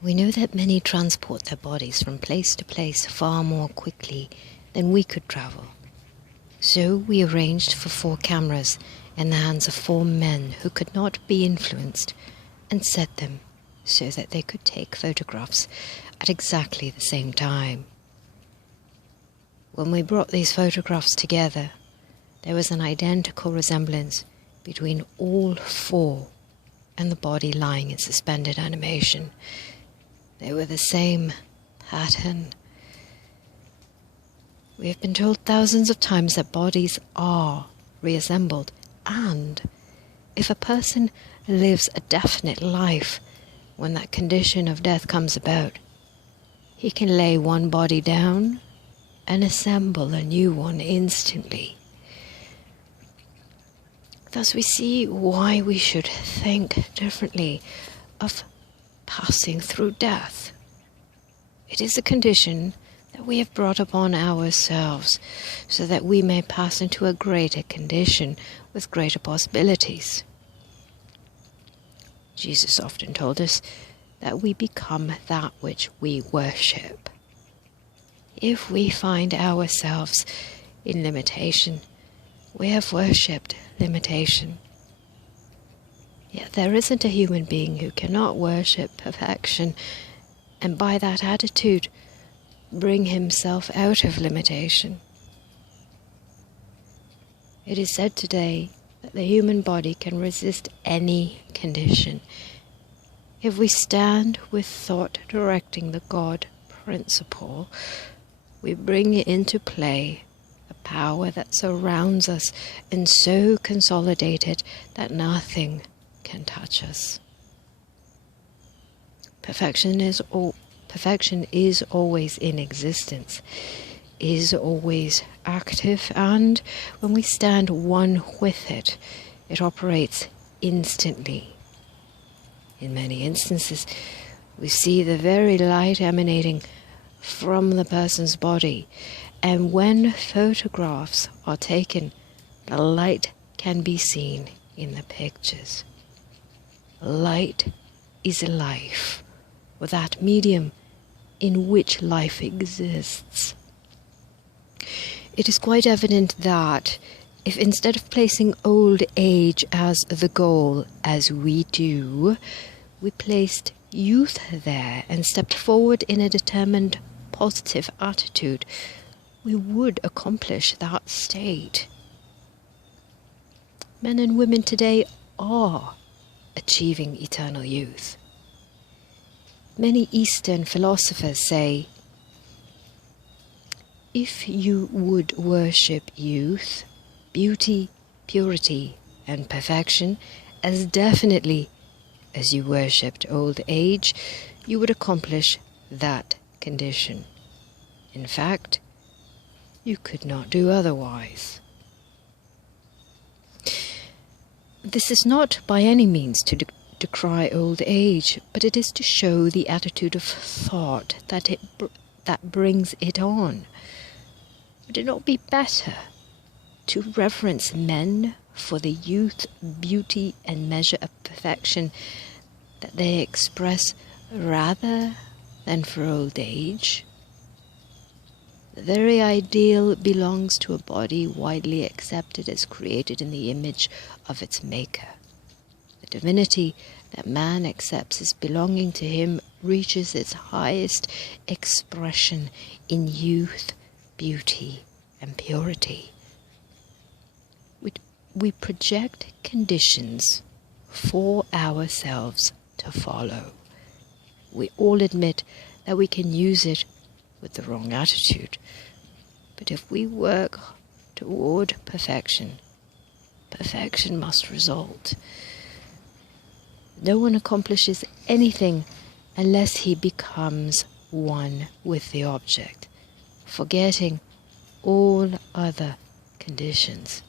We know that many transport their bodies from place to place far more quickly than we could travel. So we arranged for 4 cameras in the hands of 4 men who could not be influenced, and set them so that they could take photographs at exactly the same time. When we brought these photographs together, there was an identical resemblance between all 4 and the body lying in suspended animation. They were the same pattern. We have been told thousands of times that bodies are reassembled, and if a person lives a definite life, when that condition of death comes about, he can lay one body down and assemble a new one instantly. Thus we see why we should think differently of passing through death. It is a condition that we have brought upon ourselves so that we may pass into a greater condition with greater possibilities. Jesus often told us that we become that which we worship. If we find ourselves in limitation, we have worshipped limitation. Yet there isn't a human being who cannot worship perfection, and by that attitude bring himself out of limitation. It is said today that the human body can resist any condition if we stand with thought directing the God principle. We bring into play a power that surrounds us and so consolidated that nothing can touch us. Perfection is always in existence, is always active, and when we stand one with it, it operates instantly. In many instances, we see the very light emanating from the person's body, and when photographs are taken, the light can be seen in the pictures. Light is life, or that medium in which life exists. It is quite evident that if instead of placing old age as the goal, as we do, we placed youth there and stepped forward in a determined positive attitude, we would accomplish that state. Men and women today are achieving eternal youth. Many Eastern philosophers say, if you would worship youth, beauty, purity, and perfection as definitely as you worshipped old age, you would accomplish that condition. In fact, you could not do otherwise. This is not by any means to decry old age, but it is to show the attitude of thought that brings it on. Would it not be better to reverence men for the youth, beauty, and measure of perfection that they express rather than for old age? The very ideal belongs to a body widely accepted as created in the image of its maker. The divinity that man accepts as belonging to him reaches its highest expression in youth, beauty, and purity. We project conditions for ourselves to follow. We all admit that we can use it with the wrong attitude. But if we work toward perfection, perfection must result. No one accomplishes anything unless he becomes one with the object, forgetting all other conditions.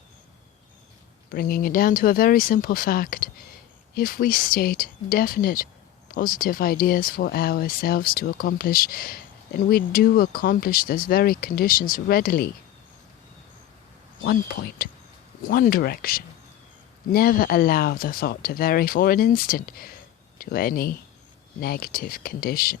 Bringing it down to a very simple fact, if we state definite, positive ideas for ourselves to accomplish, then we do accomplish those very conditions readily. One point, one direction. Never allow the thought to vary for an instant to any negative condition.